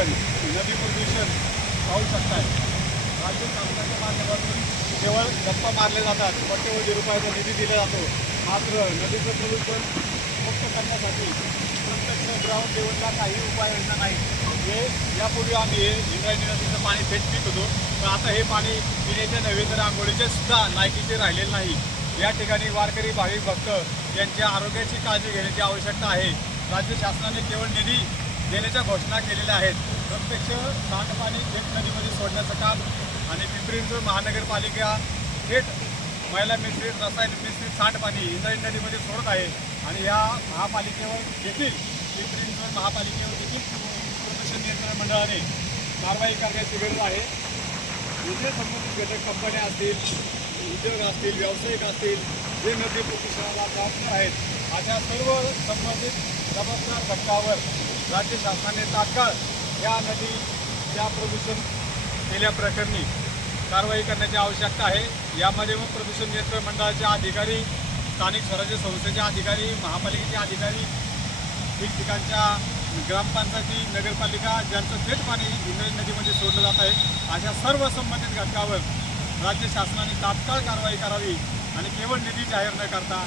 आपण नदी प्रदूषण पाहू शकताय। राज्य शासनाच्या माध्यमातून केवळ गप्पा मारले जातात, कोट्यवधी रुपयाचा निधी दिला जातो, मात्र नदीचं प्रदूषण मुक्त करण्यासाठी प्रत्यक्ष ग्राउंड लेवलला काही उपाययोजना नाही। हे यापूर्वी आम्ही इंद्रायणी नदीचं पाणी थेट पित होतो, पण आता हे पाणी पिण्याचे नव्हे तर आंघोळीचे सुद्धा लायकीचे राहिलेले नाही। या ठिकाणी वारकरी भाविक भक्त यांच्या आरोग्याची काळजी घेण्याची आवश्यकता आहे। राज्य शासनाने केवळ निधी देण्याच्या घोषणा केलेल्या आहेत, प्रत्यक्ष सांडपाणी थेट नदीमध्ये सोडण्याचं काम आणि पिंपरी चिंचवड महानगरपालिका थेट मैला मिश्रित रसायन मिश्रित सांडपाणी इंद्रायणी नदीमध्ये सोडत आहे आणि या महापालिकेवर देखील पिंपरी चिंचवड महापालिकेवर देखील प्रदूषण नियंत्रण मंडळाने कारवाई करण्याची गरज आहे। जे संबंधित घटक कंपन्या असतील, उद्योग असतील, व्यावसायिक असतील, जे नदी प्रदूषणाला जबाबदार आहेत, अशा सर्व संबंधित जबाबदार घटकावर राज्य शासनाने तात्काळ या नदीच्या प्रदूषण केल्याप्रकरणी कारवाई करण्याची आवश्यकता आहे। यामध्ये मग प्रदूषण नियंत्रण मंडळाचे अधिकारी, स्थानिक स्वराज्य संस्थेचे अधिकारी, महापालिकेचे अधिकारी, ठिकठिकाणच्या ग्रामपंचायती, नगरपालिका ज्यांचं थेट पाणी इंद्रायणी नदीमध्ये सोडलं जात आहे, अशा सर्व संबंधित घटकावर राज्य शासनाने तात्काळ कारवाई करावी आणि केवळ निधी जाहीर न करता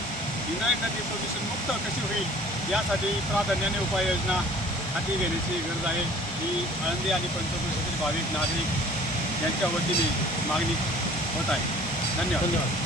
इंद्रायणी नदी प्रदूषण मुक्त कशी होईल यासाठी प्राधान्याने उपाययोजना हाती घेण्याची गरज आहे। ही आळंदी आणि पंचक्रोशीतील भाविक नागरिक यांच्या वतीने मागणी होत आहे। धन्यवाद।